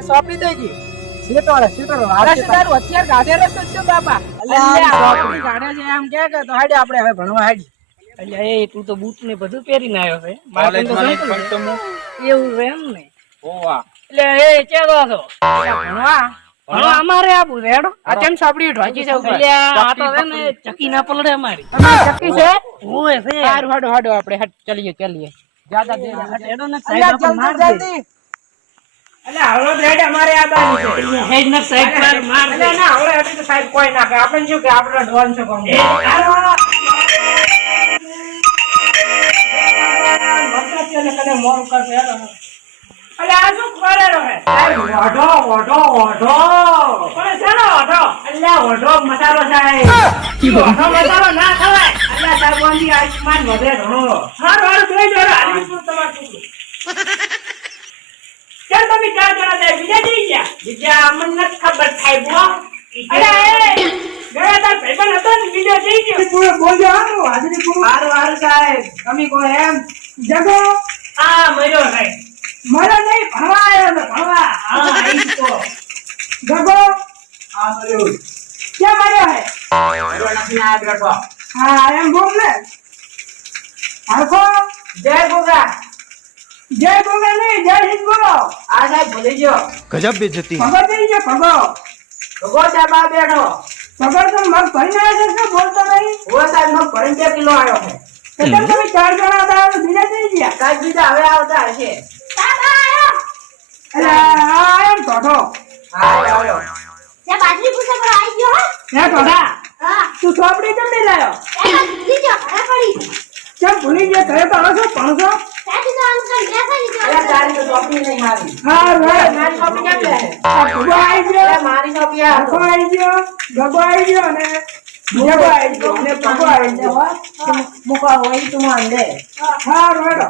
સોપડી દઈ ગઈ સીટોળે તારું અત્યારે ગાધેલો તો છે બાપા સોપડી ગાડે છે એમ કે તો હાડી આપણે હવે ભણવા હાડી એટલે એ તું તો બૂટ ને બધું પહેરીને આવ્યો છે મારે તો સાયકલ છે. એવું છે એમ ને એટલે એ કેતો હતો ભણવા ભણવા અમારે આપું છે હેડો આ કેમ સોપડી ઢોકી છે ઉપર એટલે આ તો છે ને ચકી ના પલડે અમારી ચક્કી છે ઓય છે હારું હાડો આપણે ચલીએ જ્યાદા દેર હેડો ને સાઈડ પર માર દે અલે આવડો બ્લેડ અમારે આ બાજુ છે હેડ ને સાઈડ પર માર દે અલે ના આવડે એટલે તો સાહેબ કોઈ ના કરે આપણે શું કે આપણો ડોન છે કોમ કને મોર કરશે અલે આ શું ખરેરો હે ઓઢો પણ ચાલો ઓઢો અલે ઓઢો મસાલો સાહેબ ઓઢો મસાલો ના ખવાય અલે સાહેબ બોંધી આયુષ્માન વધે ઘણો હારું જોઈ જરા આયુષ્માન તમારું ચાલ તમે ચાર જણા જાય બીજા જઈ ગયા બીજા અમને નથી ખબર થાય બો અરે ગયા તાર ભાઈબંધ હતો ને બીજો જઈ ગયો પૂરો બોલજો હારું હાજરી પૂરું હારું સાહેબ તમે કો એમ જગો આ મર્યો સાહેબ મરો નહીં ભણવા આવ્યો ને ભણવા હા આઈ તો જગો આ મર્યો ક્યાં મર્યો હે મર્યો નથી આ બેઠો હા એમ બોલ ને હરખો જય ગોગા નહીં જય હિન્દ બોલો આ સાહેબ ભૂલી ગયો ગજબ બેજતી ભગત થઈ ગયો ભગો સાહેબ આ બેઠો ભગત તો મગ ભરીને આવ્યો છે બોલતો નહીં ઓ સાહેબ મગ ભરીને 2 કિલો આવ્યો છે કેટલા તમે 4 જણા હતા બીજા થઈ ગયા સાહેબ બીજા હવે આવતા હશે સાહેબ આવ્યો અરે આ એમ ટોટો આવ્યો જે બાજરી પૂછે પર આવી ગયો હે ટોટા હા તું સોપડી કેમ નહીં લાયો એ ભૂલી ગયો ઘરે પડી કેમ ભૂલી ગયા ઘરે પાડો છો ભણશો સાચી તો આમ કઈ ગયા થઈ ગયો અરે તારી તો સોપડી નહીં મારી હા મારી સોપડી કેમ લે ભગો આવી ગયો મારી સોપડી આ ભગો આવી ગયો અને ભગો આવી ગયો અને ભગો આવી ગયો મુકા હોય તું માંડે હા રોડો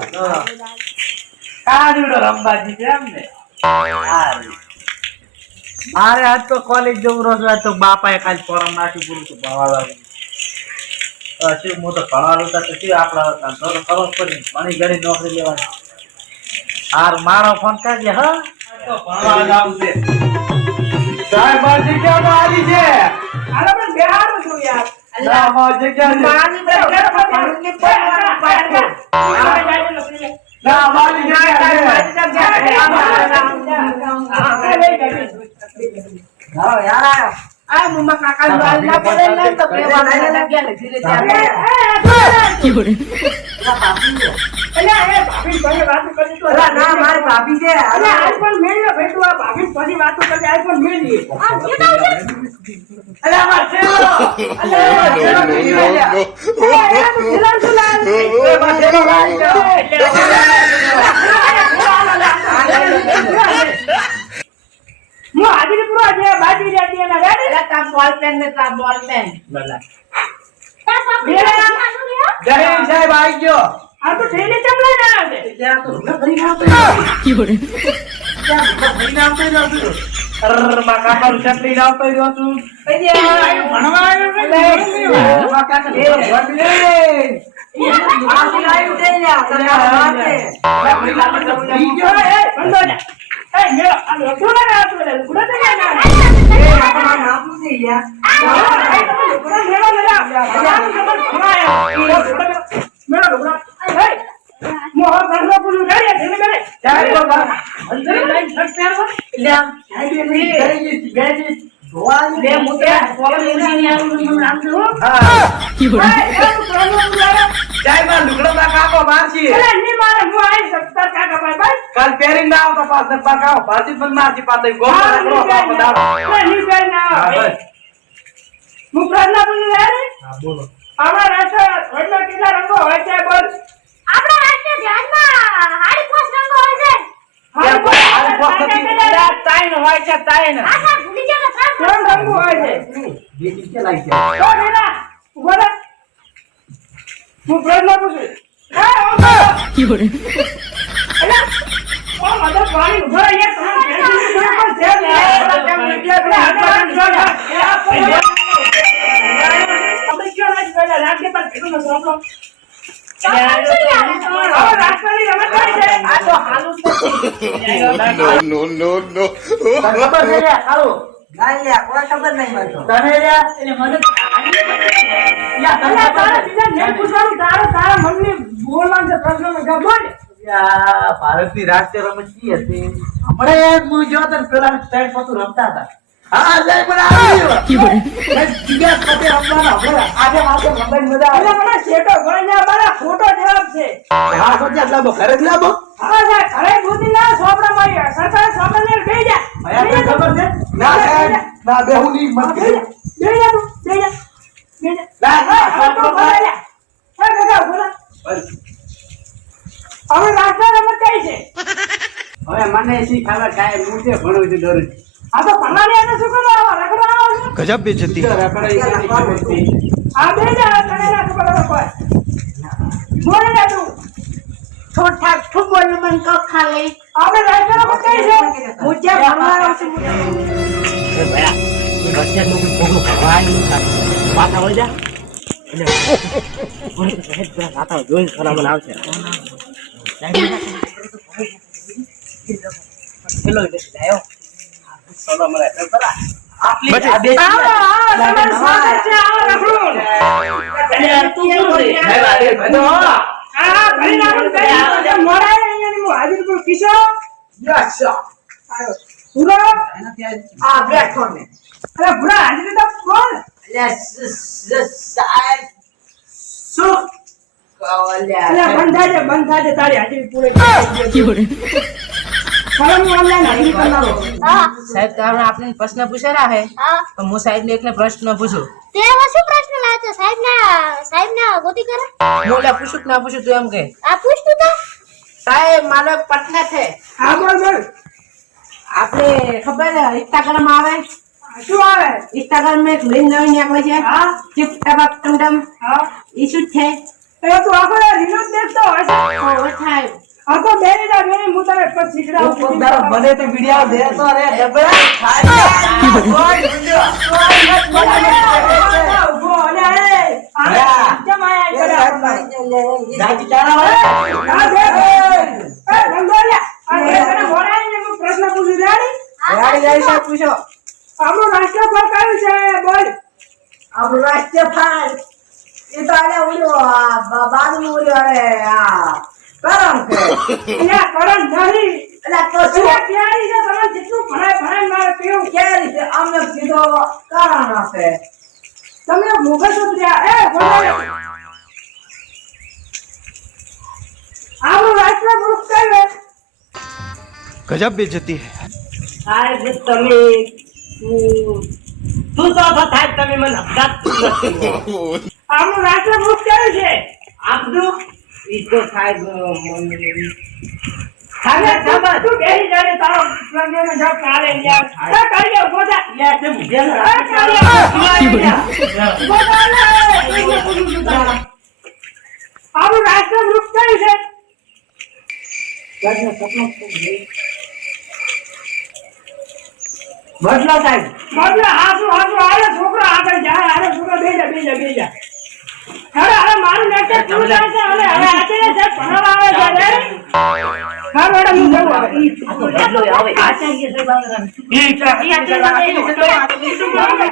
કાડુડો રંબાજી છે એમ ને મારે આજ તો કોલેજ જવું રોજ તો બાપાએ કાલ ફોરમ નાખી પૂરું તો ભણવા શું હું તો ભણવાનું તો શું આપણા ખબર પડી ભણી ઘણી નોકરી લેવાની હાર મારો ફોન કરજે હા તો ભણવા જવું છે સાહેબ આ જગ્યા આવી છે આલો પણ બેહારો છું યાર અલ્લાહ માં જગ્યા માની તો ઘર પર ભણની પાડો ના મારી જગ્યા હા યાર આ મમ્મા કાકા બાલ ના પડે ને તો પેવાના લાગ્યા ને ધીરે ધીરે અલ્યા એ ભાભી ભાઈ વાત કરી તો અલા ના મારી ભાભી છે અલ્યા આજ પણ મેળ્યો ભેટું આ ભાભી બધી વાતો કરે આજ પણ મેળી આ જે તો અલ્યા માર છેલો અલ્યા છેલો સુલાલ મો હાજરી પૂરો છે બાજી રેડી ના રેડી તા બોલ પેન ને તા બોલ પેન બલા જય જય હિન્દ સાહેબ આવી ગયો આ તો થઈને ચમલા ના આવે ત્યાં તો ભરી નામ તો માં કાકા ચટણી લાવતો રહ્યો છું ભણવા આવ્યો માં કાકા કાલ પેરિંગ ના આવતો પાસ ને પકાવ ભાજી પણ મારતી પાતે ગોળ રાખો હું પ્રાર્થના પૂરી રે હા બોલો આપણા રાષ્ટ્ર ધ્વજમાં કેટલા રંગો હોય છે બોલ આપણા રાષ્ટ્ર ધ્યાનમાં હાડી પોસ્ટ રંગો હોય છે તાઈન હોય છે તાઈન આ સા ભૂલી ગયો ને ત્રણ રંગો હોય છે બેટી કે લાઈ છે તો બેટા ઉભો રહે હું પ્રાર્થના પૂછું ઓ મદદ પાણી ઉભો રહે યાર તમે રાષ્ટ્રની રમત થાય છે તો હાલું જ નથી. તને ખબર છે લ્યા, ખારું? તને લ્યા, એટલે મને લ્યા, તને અલા, ખબર તારે છે? બીજા નહીં પૂછવાનું, તારા મમ્મી બોલવાનું છે પ્રશ્નનો જવાબ બોલ. યા, ભારતની રાષ્ટ્રીય રમત કી હતી? હમણાં હું જોયો તો ને પેલા સ્ટેન્ડ પર રમતા હતા. હા, સાહેબ, મને આવી ગયો. બીજા સાથે રમવાના. હમણાં આજે રમવાની મજા આવે. એટલે મને શેઠો ગણ્યા બાળા ખોટો જવાબ છે. હા, સોચ્યા જ લાવો, ઘરે જ લાવો. હા સાહેબ, ઘરે બુદ્ધિ ના સોપડા મારી સરકાર સોપડા લઈને બેહી જા. અહીંયા તને ખબર છે? ના, સાહેબ, ના, બેહું નહીં, મત બેહી જા, બેહી જા તું, બેહી જા, બેહી જા. ના, હવે તો બોલા જા. હવે કાકા બોલા. હવે રાષ્ટ્ર રમત કઈ છે? હવે મને શી ખબર કાંઈ હું તે ભણું છું દરરોજ. આ તો ભણવાની આને શું કરવા આવો? રખડવા આવો છો? गजब बेइज्जती है। આ બેહી જા, તને ના ખબર હવે કોઈ. બોલે જા તું. छोटा फुटबॉल मन को खा ले હવે રાષ્ટ્ર રમત કઈ છે? मुझे भरवा से बचे। આવો, આવો, તમારું સ્વાગત છે, આવો રખડું. હા, ઘણી નાખું, ઘણી નાખું. મોડાય અહીંયાની હું હાજીરપુર કિશો. આવ્યો. ભૂરો? અરે ભૂરા, હાજીરી તો કોણ? અરે બંધ થાજે, તારી હાજીરી પૂરી કરી. હવે હું online હાજીરી કરનારો. સાહેબ તો આપણે પ્રશ્ન પૂછેલા હે हां તો હું સાહેબ ને એકને પ્રશ્ન પૂછું તે શું પ્રશ્ન લાવ્યો સાહેબ ના ગોતી કરે બોલ્યા પૂછું કે ના પૂછું તું એમ કે આ પૂછતું તો સાહેબ મારો એક પટના છે હા, બોલ, બોલ. આપણે ખબર છે ઇન્સ્ટાગ્રામ આવે શું આવે? ઇન્સ્ટાગ્રામ માં એક લિંક નવી નીકળે છે હા, ચિપ ટબક ટમટમ હા. ઈ શું છે એ તું આખો રીલો જ દેખતો હશે. ઓ સાહેબ આ તો બેરી જા, બેરી હું તને પછી શીખડાવું છું. મને તો વિડિયો દેતો રે ડબડા ઉભો, અલ્યા, એ. આ કેમ આયા કરે આપણને? જાજી ચાણા આ દેખ, એ, બંધો અલ્યા. આ દેખ, તને મોડાઈને હું પ્રશ્ન પૂછું, જાણી? સાહેબ પૂછો આપણું રાષ્ટ્રફળ કયું છે? બોલ. આપણું રાષ્ટ્રીય ફળ એ તો આને ઓલું બાજુ ઓલું અરે કરમ છે અલ્યા, કરણ નહીં. એટલે તો અલ્યા, ક્યાંય છે? તમે જેટલું ભણાય મારે કેવું? કેરી છે અમે કીધો કારણ હશે તમે મોગલ ઉતર્યા. એ, બોલો. આપણું રાષ્ટ્રપુરુષ કયું? गजब बेइज्जती है। સાહેબ તમે તું તો સાહેબ તમે મને આપણું રાષ્ટ્રપુરુષ કયું છે? આપણું ઈ તો સાહેબ તું બેસી જા રે, તારો પ્રશ્નનો જવાબ કાલે યાર. એ કાલે ઉભો થા. એ કાલે ઉભો થા લે. આપણું રાષ્ટ્રપુરુષ કયું છે? બદલો સાહેબ મતલબ હાસુ આરે છોકરો આગળ જાય, આરે છોકરો બેસી જા. હવે મારું લેક્ચર પૂરું થાય છે. હવે આચાર્ય સાહેબ ભણાવવા આવે છે રે. હા મેડમ, હું જવું હવે. આચાર્ય સાહેબ